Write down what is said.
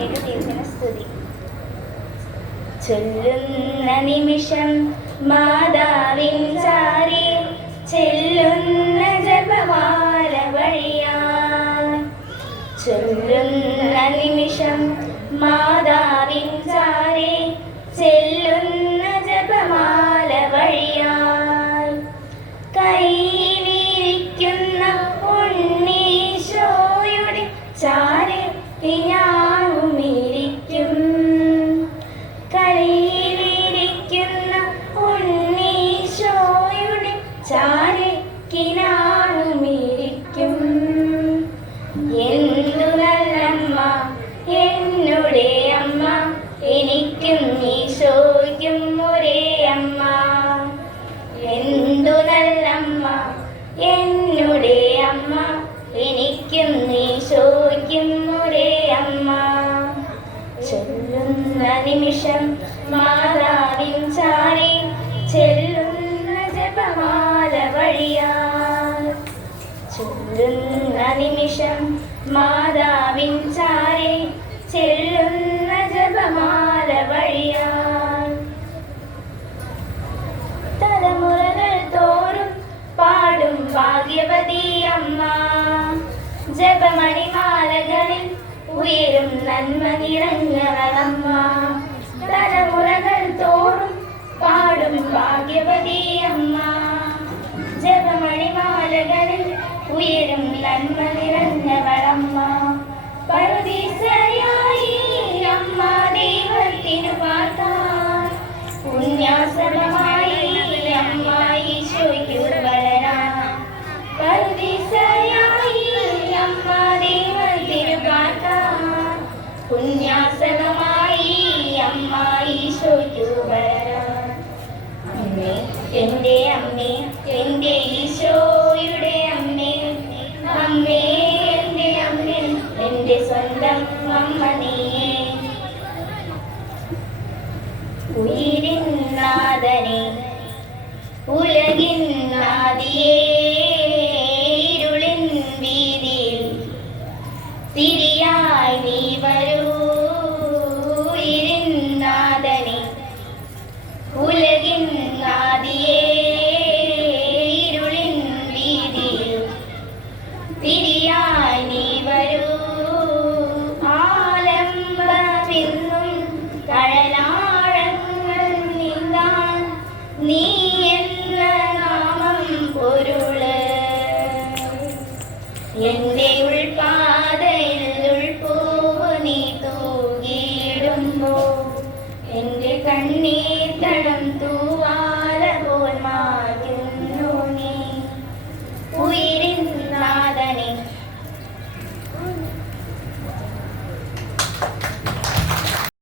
സ്തുതി. ചൊല്ലുന്ന നിമിഷം മാതാവിൻ ചാരി ചെല്ലുന്ന ജപമാല വഴിയാൻ. ചൊല്ലുന്ന നിമിഷം മാതാവിൻ ചാരി ചെല്ലുന്ന ജപമാല വഴിയാൻ. കൈവിരിക്കുന്ന ഉണ്ണീശോയുടെ ചാരി ഞാനുമിരിക്കും. കൈവിരിക്കുന്ന ഉണ്ണീശോയുടെ ചാരയ്ക്ക് ഞാനുമിരിക്കും. എന്തു നല്ലമ്മ എന്നുടെ അമ്മ, എനിക്കും ഈശോയ്ക്കും ഒരേ അമ്മ. എന്തു നല്ലമ്മ എന്നുടെ അമ്മ, എനിക്കും ഈശോയ്ക്കും ഒരേ അമ്മ. ചൊല്ലുന്ന നിമിഷം മാതാവിൻ ചാരി ചെല്ലുന്ന ജപമാല വഴിയാൻ. ചൊല്ലുന്ന നിമിഷം മാതാവിൻ ചാരി ചെല്ലുന്ന ജപമാല വഴിയാൻ. തലമുറകൾ തോറും പാടും ഭാഗ്യവതി അമ്മ, ജപമണിമാലകളിൽ ഉയരും നന്മ നിറഞ്ഞവളമ്മ. തലമുറകൾ തോറും പാടും ഭാഗ്യവതി അമ്മ, ജപമണിമാലകളിൽ ഉയരും നന്മ നിറഞ്ഞവളമ്മ. പറുദീസയായി അമ്മ ദൈവത്തിനു പാർക്കാൻ, പുണ്യാസനമായി അമ്മ ഈശോയ്ക്കു വളരാൻ. പറുദീസയായി അമ്മ ദൈവത്തിനു പാർക്കാൻ, പുണ്യാസനമായി അമ്മ ഈശോയ്ക്കു വളരാൻ. അമ്മേ എൻ്റെ അമ്മേ, എൻ്റെ ഈശോയുടെ അമ്മേ, അമ്മേ എൻ്റെ അമ്മേ, എൻ്റെ സ്വന്തം അമ്മ നീയേ. ഉയിരിൻ നാഥനേ, ഉലകിൻ നാദിയേ, ഇരുളിൻ വീതിയിൽ തിരിയായി നീ വരൂ. ഉയിരിൻ നാഥനേ, ഉലകിൻ നാദിയേ, ഇരുളിൻ വീതിയിൽ തിരിയായി നീ വരൂ. ആലംബമെന്നും തഴലാഴങ്ങൾ നീന്താൻ നീ എന്ന നാമം പൊരുള്. എൻ്റെ ഉൾപാതയിൽ ഉൾപ്പൂവ് നീ തൂകിയിടുമ്പോ എൻ്റെ കണ്ണീർ തടം തൂ